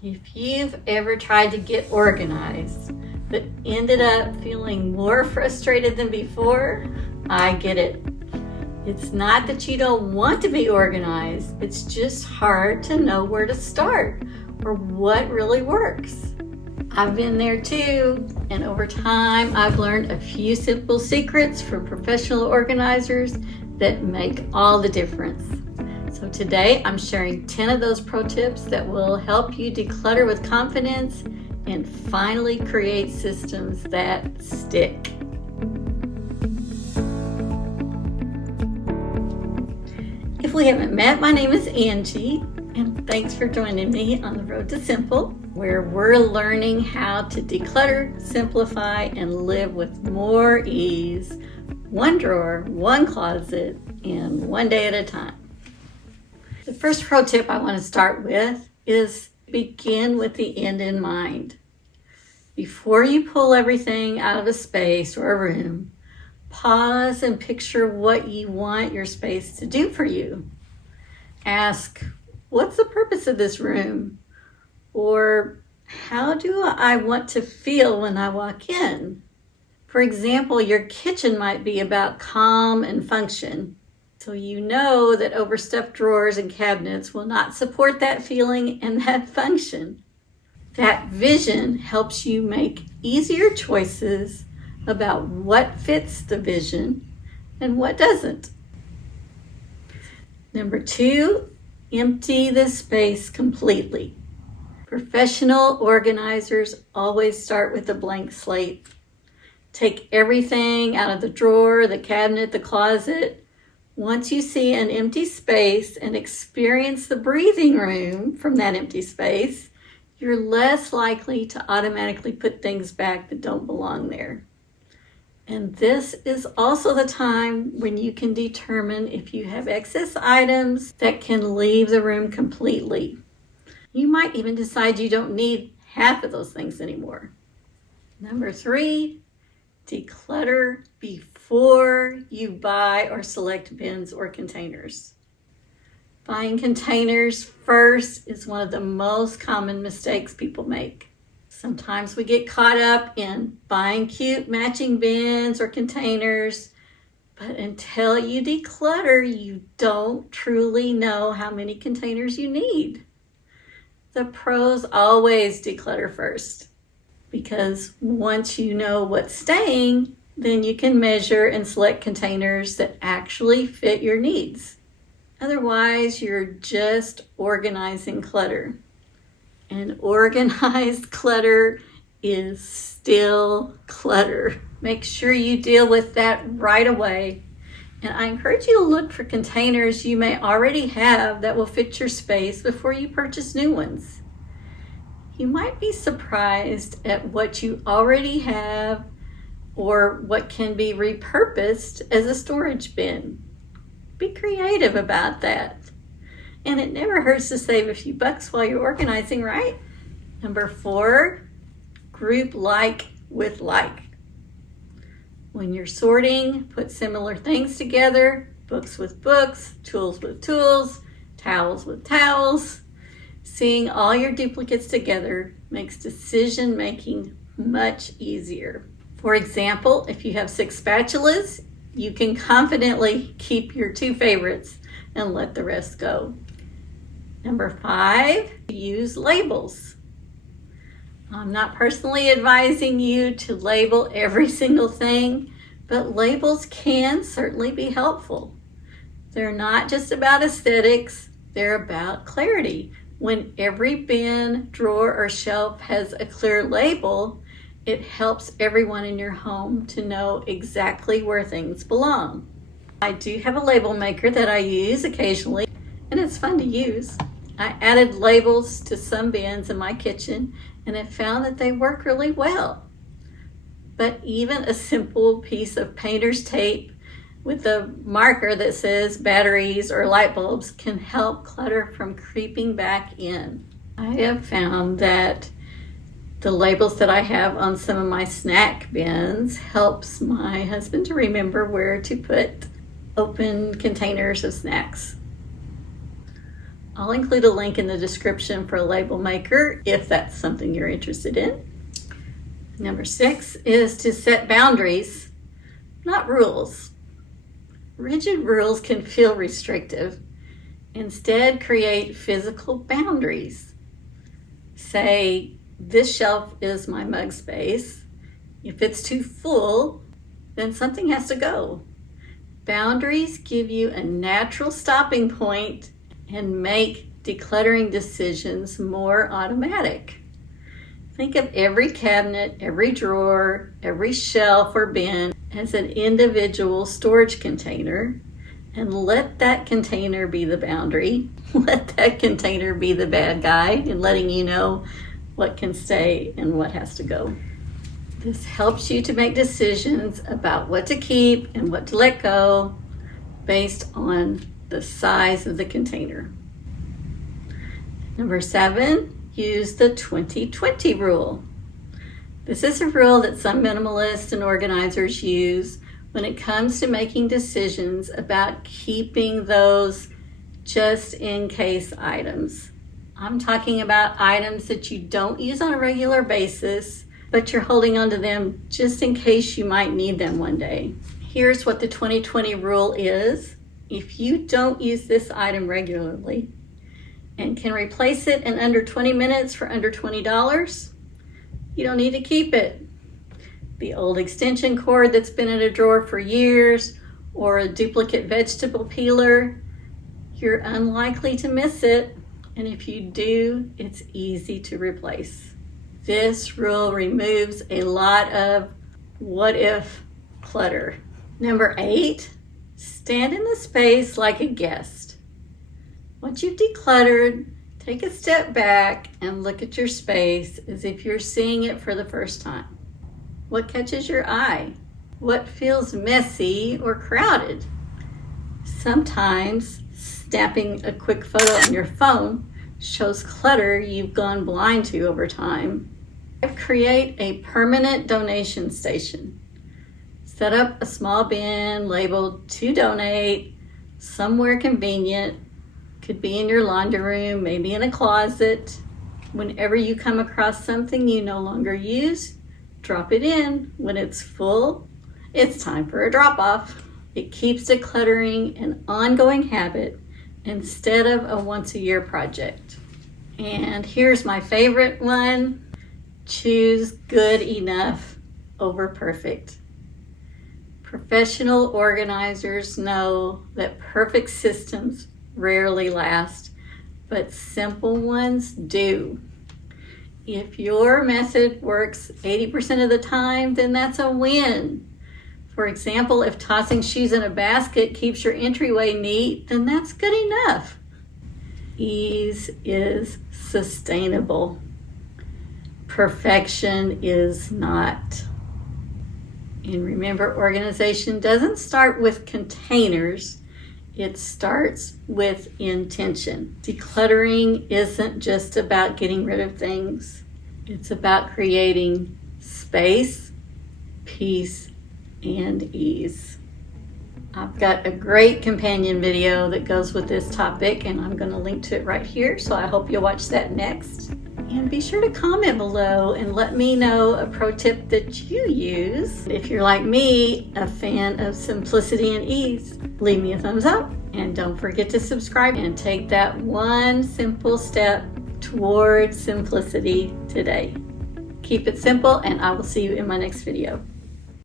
If you've ever tried to get organized, but ended up feeling more frustrated than before, I get it. It's not that you don't want to be organized, it's just hard to know where to start or what really works. I've been there too, and over time I've learned a few simple secrets from professional organizers that make all the difference. So today I'm sharing 10 of those pro tips that will help you declutter with confidence and finally create systems that stick. If we haven't met, my name is Angie, and thanks for joining me on the Road to Simple, where we're learning how to declutter, simplify, and live with more ease, one drawer, one closet, and one day at a time. The first pro tip I want to start with is begin with the end in mind. Before you pull everything out of a space or a room, pause and picture what you want your space to do for you. Ask, what's the purpose of this room? Or how do I want to feel when I walk in? For example, your kitchen might be about calm and function. So you know that overstuffed drawers and cabinets will not support that feeling and that function. That vision helps you make easier choices about what fits the vision and what doesn't. Number 2, empty the space completely. Professional organizers always start with a blank slate. Take everything out of the drawer, the cabinet, the closet. Once you see an empty space and experience the breathing room from that empty space, you're less likely to automatically put things back that don't belong there. And this is also the time when you can determine if you have excess items that can leave the room completely. You might even decide you don't need half of those things anymore. Number 3, declutter before you buy or select bins or containers. Buying containers first is one of the most common mistakes people make. Sometimes we get caught up in buying cute matching bins or containers, but until you declutter, you don't truly know how many containers you need. The pros always declutter first, because once you know what's staying, then you can measure and select containers that actually fit your needs. Otherwise, you're just organizing clutter. And organized clutter is still clutter. Make sure you deal with that right away. And I encourage you to look for containers you may already have that will fit your space before you purchase new ones. You might be surprised at what you already have or what can be repurposed as a storage bin. Be creative about that. And it never hurts to save a few bucks while you're organizing, right? Number 4, group like with like. When you're sorting, put similar things together, books with books, tools with tools, towels with towels. Seeing all your duplicates together makes decision making much easier. For example, if you have 6 spatulas, you can confidently keep your 2 favorites and let the rest go. Number 5, use labels. I'm not personally advising you to label every single thing, but labels can certainly be helpful. They're not just about aesthetics, they're about clarity. When every bin, drawer, or shelf has a clear label, it helps everyone in your home to know exactly where things belong. I do have a label maker that I use occasionally, and it's fun to use. I added labels to some bins in my kitchen, and I found that they work really well. But even a simple piece of painter's tape with a marker that says batteries or light bulbs can help clutter from creeping back in. I have found that the labels that I have on some of my snack bins helps my husband to remember where to put open containers of snacks. I'll include a link in the description for a label maker if that's something you're interested in. Number 6 is to set boundaries, not rules. Rigid rules can feel restrictive. Instead, create physical boundaries. Say, this shelf is my mug space. If it's too full, then something has to go. Boundaries give you a natural stopping point and make decluttering decisions more automatic. Think of every cabinet, every drawer, every shelf or bin as an individual storage container, and let that container be the boundary. Let that container be the bad guy in letting you know what can stay and what has to go. This helps you to make decisions about what to keep and what to let go based on the size of the container. Number 7, use the 20-20 rule. This is a rule that some minimalists and organizers use when it comes to making decisions about keeping those just-in-case items. I'm talking about items that you don't use on a regular basis, but you're holding on to them just in case you might need them one day. Here's what the 20-20 rule is. If you don't use this item regularly and can replace it in under 20 minutes for under $20, you don't need to keep it. The old extension cord that's been in a drawer for years, or a duplicate vegetable peeler, you're unlikely to miss it, and if you do, it's easy to replace. This rule removes a lot of what if clutter. Number 8, stand in the space like a guest. Once you've decluttered, take a step back and look at your space as if you're seeing it for the first time. What catches your eye? What feels messy or crowded? Sometimes snapping a quick photo on your phone shows clutter you've gone blind to over time. Create a permanent donation station. Set up a small bin labeled to donate somewhere convenient. Could be in your laundry room, maybe in a closet. Whenever you come across something you no longer use, drop it in. When it's full, it's time for a drop-off. It keeps decluttering an ongoing habit instead of a once-a-year project. And here's my favorite one. Choose good enough over perfect. Professional organizers know that perfect systems rarely last, but simple ones do. If your method works 80% of the time, then that's a win. For example, if tossing shoes in a basket keeps your entryway neat, then that's good enough. Ease is sustainable. Perfection is not. And remember, organization doesn't start with containers. It starts with intention. Decluttering isn't just about getting rid of things. It's about creating space, peace, and ease. I've got a great companion video that goes with this topic, and I'm going to link to it right here, so I hope you'll watch that next. And be sure to comment below and let me know a pro tip that you use. If you're like me, a fan of simplicity and ease, leave me a thumbs up. And don't forget to subscribe and take that one simple step towards simplicity today. Keep it simple, and I will see you in my next video.